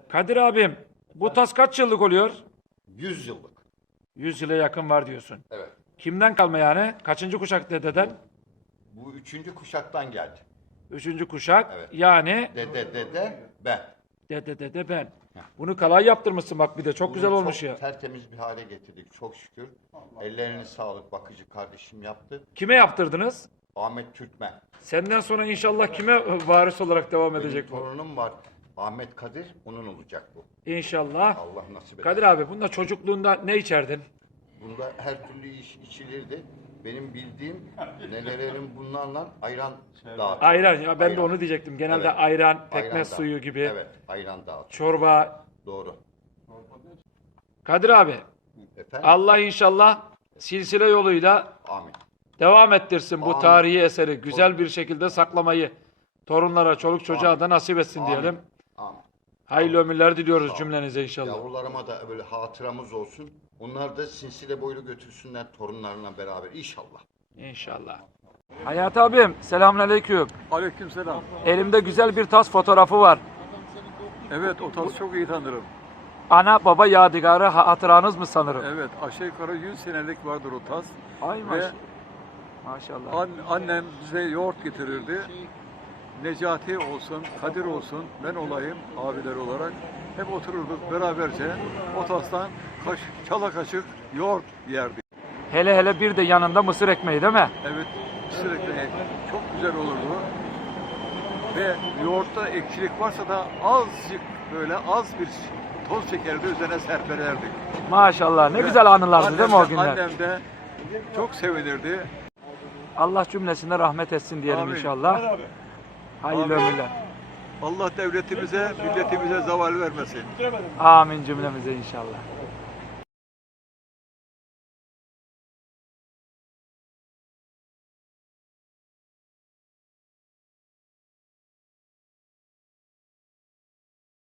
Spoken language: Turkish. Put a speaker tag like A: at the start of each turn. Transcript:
A: Kadir abim, bu tas kaç yıllık oluyor?
B: 100 yıllık.
A: 100 yıla yakın var diyorsun.
B: Evet.
A: Kimden kalma yani? Kaçıncı kuşak dededen?
B: Bu 3. kuşaktan geldi.
A: 3. kuşak.
B: Evet.
A: Yani
B: Dede ben.
A: dede ben. Bunu kalay yaptırmışsın bak bir de. Çok güzel
B: Bunu
A: olmuş
B: çok
A: ya.
B: tertemiz bir hale getirdik çok şükür. Ellerine sağlık, bakıcı kardeşim yaptı.
A: Kime yaptırdınız?
B: Ahmet Türkmen.
A: Senden sonra inşallah kime varis olarak devam
B: Benim
A: edecek bu?
B: torunum var. Ahmet Kadir, onun olacak bu.
A: İnşallah.
B: Allah nasip eder.
A: Kadir abi bunda çocukluğunda ne içerdin?
B: Bunda her türlü iş içilirdi. Benim bildiğim nenelerim bunlarla ayran dağıtır.
A: Ayran ya ben de
B: Ayran.
A: onu diyecektim. Genelde
B: Evet.
A: ayran, pekmez
B: Ayran
A: suyu
B: dağıtır.
A: gibi.
B: Evet, ayran dağıtır.
A: Çorba.
B: Doğru.
A: Kadir abi
B: Efendim?
A: Allah inşallah silsile yoluyla
B: Amin.
A: devam ettirsin bu
B: Amin.
A: tarihi eseri. Güzel bir şekilde saklamayı torunlara, çoluk çocuğa
B: Amin.
A: da nasip etsin diyelim.
B: Amin.
A: Hayırlı ömürler diliyoruz
B: Sağ ol.
A: cümlenize inşallah.
B: Yavrularıma da böyle hatıramız olsun. Onlar da silsile boylu götürsünler torunlarına beraber inşallah.
A: İnşallah. Hayat abim selamünaleyküm.
C: Aleykümselam.
A: Elimde güzel bir tas fotoğrafı var.
C: Evet, o tas çok iyi tanırım.
A: Ana baba yadigarı hatıranız mı sanırım?
C: Evet, aşağı yukarı 100 senelik vardır o tas.
A: Ay
C: Ve
A: maşallah. Maşallah.
C: annem bize yoğurt getirirdi. Necati olsun, Kadir olsun, ben olayım abiler olarak. Hep otururduk beraberce. O tastan çala kaşık yoğurt yerdik.
A: Hele hele bir de yanında mısır ekmeği değil mi?
C: Evet, sürekli çok güzel olurdu. Ve yoğurtta ekşilik varsa da azıcık böyle az bir toz şekeri de üzerine serpelerdik.
A: Maşallah ne
C: Ve
A: güzel anılardı değil mi o
C: annem de-
A: günler?
C: Annem de çok sevinirdi.
A: Allah cümlesine rahmet etsin diyelim
C: Amin.
A: inşallah. Hayırlı
C: Amin.
A: ömürler.
C: Allah devletimize, milletimize zeval vermesin.
A: Amin cümlemize inşallah.